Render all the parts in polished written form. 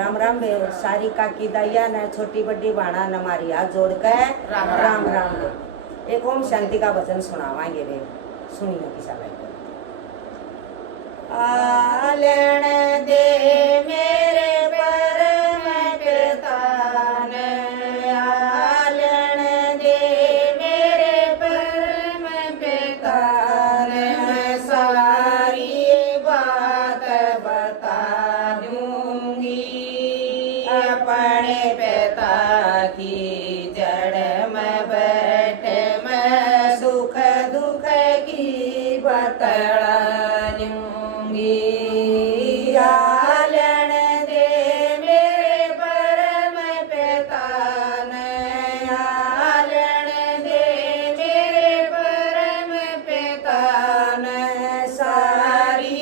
राम राम बे सारी काकी दैया ने छोटी बड़ी बाणा न मारी हाथ जोड़ के राम राम राम बे। एक ओम शांति का वचन सुनावांगे रे, सुनिए किसा भाई। आलेण दे मेरे परम पिता ने, आलेण दे मेरे परम पिता ने, सारी बात बता दूंगी अपने पिता की जड़ में बैठ मैं सुख दुख की बतला आलन दे मेरे परम पिता ने, आलन दे मेरे परम पिता ने, सारी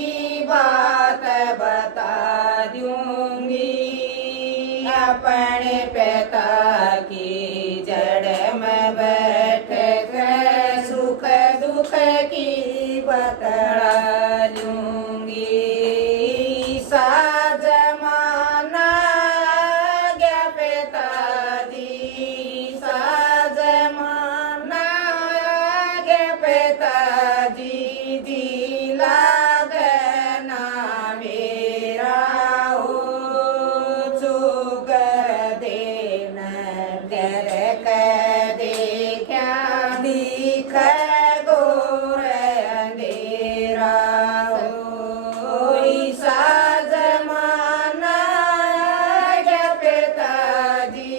बात बता दूंगी अपने पिता की जड़ में बैठ कर सुख दुख की बतला दूंगी। साजमाना गया पिताजी, साजमाना गया पिताजी, जी लागना मेरा हो चुकर देना कर देखा दिख गोर अंधेरा हो। साजमाना गया पिताजी,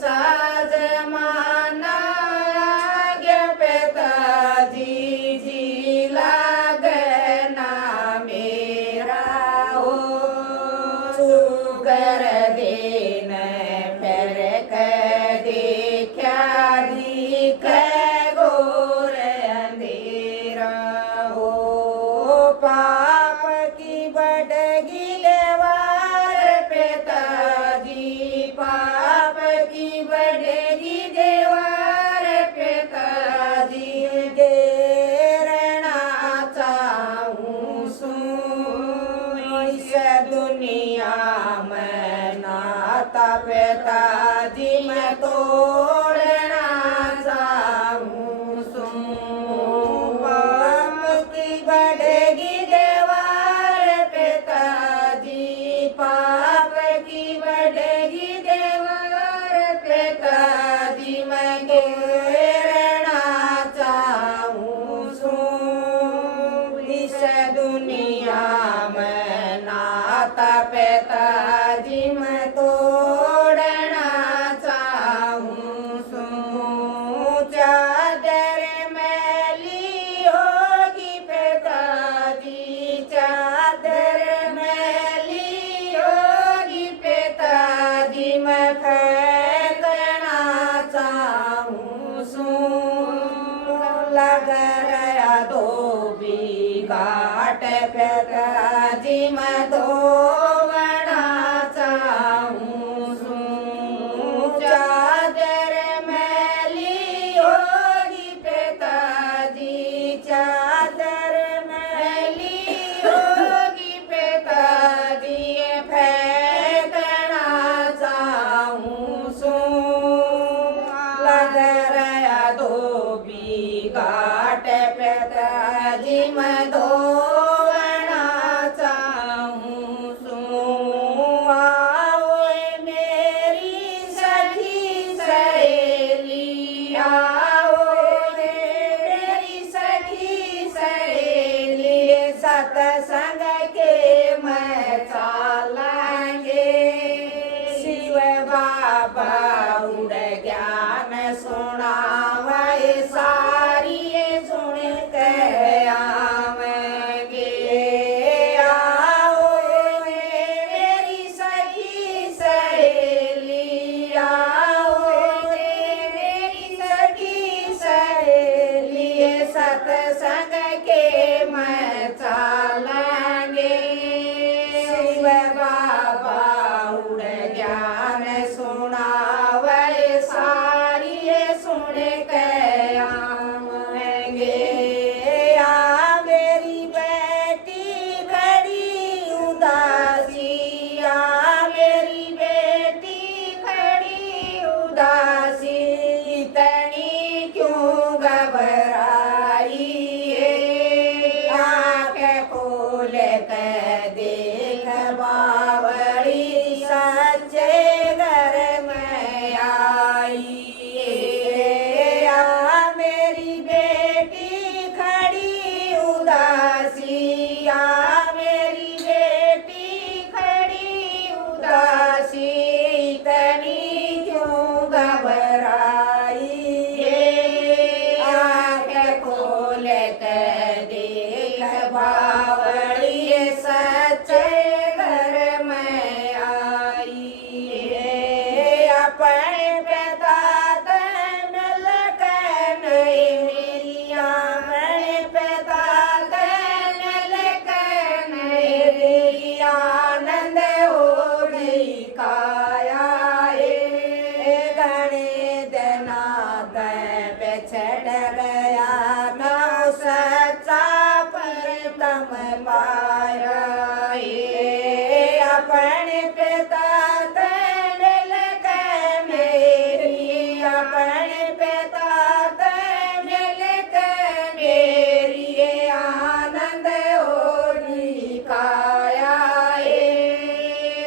साजमाना गया पिताजी, जी लागना मेरा हो चुकर देन फिर देखा दिख गोर अंधेरा हो। पाप की बढ़गी देवार पिताजी, पाप की बढ़गी देवार पिताजी, घेरना चाहूं सू इस दुनिया में नाता पिताजी मैं तोड़ना चाहूं सू। पाप की बढ़गी पाप की बढ़गी देवार पिताजी मैं घेरना चाहूं सू इस दुनिया में नाता पिताजी मैं तोड़ना चाहूं सू। चादर मैली होगी पिताजी, चादर मैं फेंकना चाहूं सू। लग रहा धोबी घाट पिताजी मैं धोवना चाहूं बावड़ी सच्चे घर में आई। आ मेरी बेटी खड़ी उदासी, आ मेरी बेटी खड़ी उदासी, इतनी क्यों घबराई। आँख खोल कर देख बावड़ी सच्चे घर में आई। अपने पिता ते मिल कर नहीं मेरी, अपने पिता ते मिल कर नहीं मेरी, आनंद हो गई काया। घने दिना बिछड़ गया मैं सच्चा प्रीतम पाया। अपने पिता ते मिल कर मेरी, अपने पिता ते मिल कर मेरी, आनंद होली काया।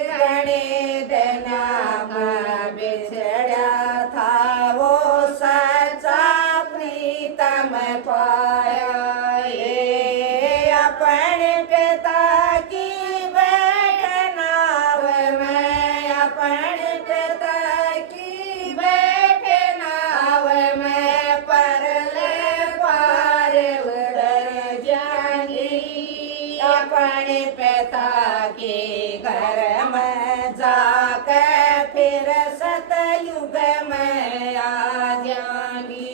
घने दिना मैं बिछड़ा था वो सच्चा प्रीतम पाया। अपने पिता की बैठनाव में, अपने पिता की बैठनाव में परल पार उतर जाएंगी। अपने पिता के घर में जाकर फिर सतयुग में आ जाएंगी।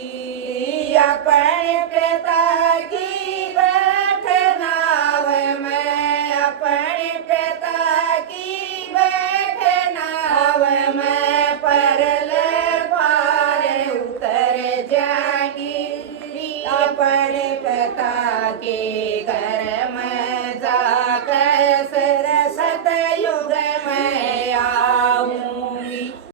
अपने पिता की बैठनाव में, अपने पिता की बैठनाव में परल पार उतर जाएंगी। अपने पिता के